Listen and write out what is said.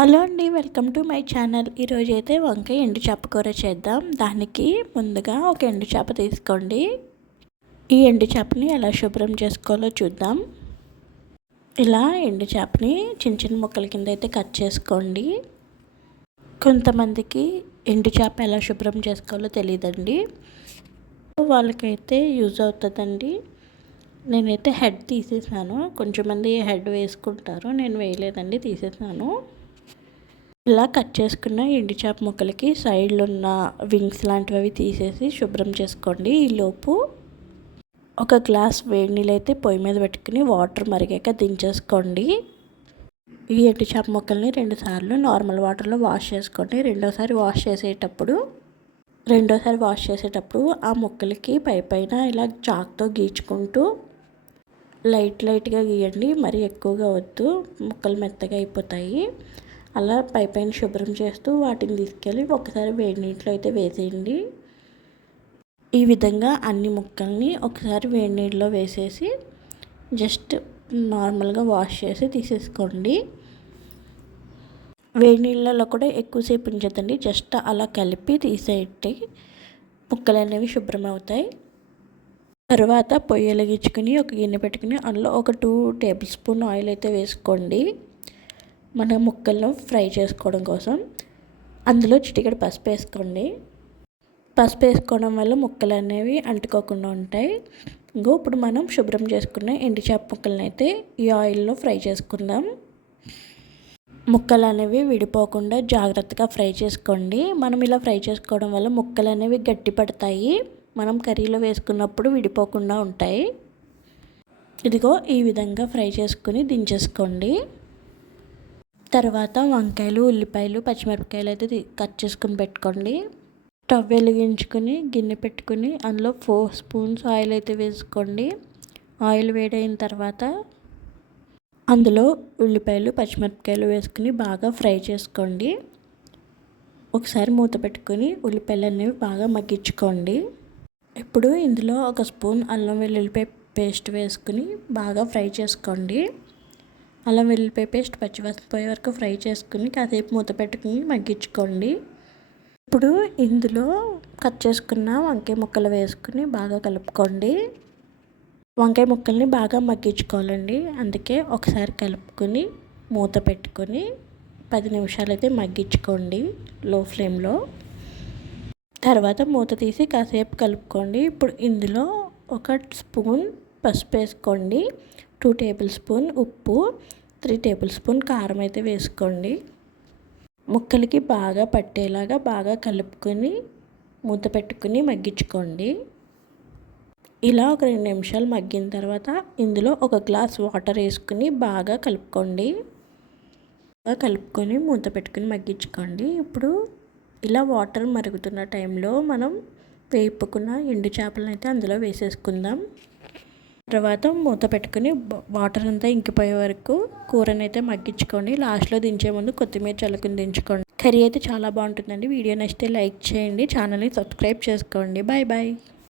Hello అండి, welcome to my channel. ఈరోజు అయితే వంకాయ ఎండు చేప కూర చేద్దాం. దానికి ముందుగా ఒక ఎండు చేప తీసుకోండి. ఈ ఎండు చేపని ఎలా శుభ్రం చేసుకోవాలో చూద్దాం. ఇలా ఎండు చేపని చిన్న చిన్న ముక్కల కింద అయితే కట్ చేసుకోండి. కొంతమందికి ఎండు చేప ఎలా శుభ్రం చేసుకోవాలో తెలియదండి, వాళ్ళకైతే యూజ్ అవుతుందండి. నేనైతే హెడ్ తీసేసాను. కొంచెం మంది హెడ్ వేసుకుంటారు, నేను వేయలేదండి, తీసేసాను. ఇలా కట్ చేసుకున్న ఎండు చేప ముక్కలకి సైడ్లో ఉన్న వింగ్స్ లాంటివి తీసేసి శుభ్రం చేసుకోండి. ఈలోపు ఒక గ్లాస్ వేడి నీళ్ళు అయితే పొయ్యి మీద పెట్టుకుని వాటర్ మరిగాక దించేసుకోండి. ఈ ఎండు చేప ముక్కల్ని 2 సార్లు నార్మల్ వాటర్లో వాష్ చేసుకోండి. రెండోసారి వాష్ చేసేటప్పుడు ఆ ముక్కలకి పైన ఇలా చాక్తో గీచుకుంటూ లైట్గా గీయండి. మరీ ఎక్కువగా వద్దు, ముక్కలు మెత్తగా అయిపోతాయి. అలా పైన శుభ్రం చేస్తూ వాటిని తీసుకెళ్ళి ఒకసారి వేడి నీటిలో అయితే వేసేయండి. ఈ విధంగా అన్ని ముక్కల్ని ఒకసారి వేడి నీటిలో వేసేసి జస్ట్ నార్మల్గా వాష్ చేసి తీసేసుకోండి. వేడి నీళ్ళలో కూడా ఎక్కువసేపు ఉంచదండి, జస్ట్ అలా కలిపి తీసేయండి. ముక్కలు అనేవి శుభ్రం అవుతాయి. తర్వాత పొయ్యి వెలిగించుకుని ఒక గిన్నె పెట్టుకుని అందులో ఒక 2 టేబుల్ స్పూన్ ఆయిల్ అయితే వేసుకోండి. మన ముక్కలను ఫ్రై చేసుకోవడం కోసం అందులో చిటికెడు పసుపు వేసుకోండి. పసుపు వేసుకోవడం వల్ల ముక్కలు అనేవి అంటుకోకుండా ఉంటాయి. ఇప్పుడు మనం శుభ్రం చేసుకున్న ఎండు చేప ముక్కలను అయితే ఈ ఆయిల్లో ఫ్రై చేసుకుందాం. ముక్కలు అనేవి విడిపోకుండా జాగ్రత్తగా ఫ్రై చేసుకోండి. మనం ఇలా ఫ్రై చేసుకోవడం వల్ల ముక్కలు అనేవి గట్టి పడతాయి, మనం కర్రీలో వేసుకున్నప్పుడు విడిపోకుండా ఉంటాయి. ఇదిగో ఈ విధంగా ఫ్రై చేసుకుని దించేసుకోండి. తర్వాత వంకాయలు, ఉల్లిపాయలు, పచ్చిమిరపకాయలు అయితే కట్ చేసుకుని పెట్టుకోండి. స్టవ్ వెలిగించుకుని గిన్నె పెట్టుకుని అందులో 4 స్పూన్స్ ఆయిల్ అయితే వేసుకోండి. ఆయిల్ వేడైన తర్వాత అందులో ఉల్లిపాయలు, పచ్చిమిరపకాయలు వేసుకుని బాగా ఫ్రై చేసుకోండి. ఒకసారి మూత పెట్టుకొని ఉల్లిపాయలు అనేవి బాగా మగ్గించుకోండి. ఇప్పుడు ఇందులో 1 స్పూన్ అల్లం వెల్లుల్లిపాయ పేస్ట్ వేసుకుని బాగా ఫ్రై చేసుకోండి. అల్లం వెల్లుల్లిపాయ పేస్ట్ పచ్చివాసన పోయే వరకు ఫ్రై చేసుకుని కాసేపు మూత పెట్టుకుని మగ్గించుకోండి. ఇప్పుడు ఇందులో కట్ చేసుకున్న వంకాయ ముక్కలు వేసుకుని బాగా కలుపుకోండి. వంకాయ ముక్కల్ని బాగా మగ్గించుకోవాలండి, అందుకే ఒకసారి కలుపుకొని మూత పెట్టుకొని 10 నిమిషాలు అయితే మగ్గించుకోండి లో ఫ్లేమ్లో. తర్వాత మూత తీసి కాసేపు కలుపుకోండి. ఇప్పుడు ఇందులో 1 స్పూన్ పసుపు వేసుకోండి, 2 టేబుల్ స్పూన్ ఉప్పు, 3 టేబుల్ స్పూన్ కారం అయితే వేసుకోండి. ముక్కలకి బాగా పట్టేలాగా బాగా కలుపుకొని మూత పెట్టుకుని మగ్గించుకోండి. ఇలా ఒక 2 నిమిషాలు మగ్గిన తర్వాత ఇందులో 1 గ్లాస్ వాటర్ వేసుకుని బాగా కలుపుకోండి. కలుపుకొని మూత పెట్టుకుని మగ్గించుకోండి. ఇప్పుడు ఇలా వాటర్ మరుగుతున్న టైంలో మనం వేపుకున్న ఎండు చేపలను అయితే అందులో వేసేసుకుందాం. తర్వాత మూత పెట్టుకుని వాటర్ అంతా ఇంకిపోయే వరకు కూరని అయితే మగ్గించుకోండి. లాస్ట్లో దించే ముందు కొత్తిమీర చల్లుకుని దించుకోండి. కర్రీ అయితే చాలా బాగుంటుందండి. వీడియో నచ్చితే లైక్ చేయండి, ఛానల్ని సబ్స్క్రైబ్ చేసుకోండి. Bye bye.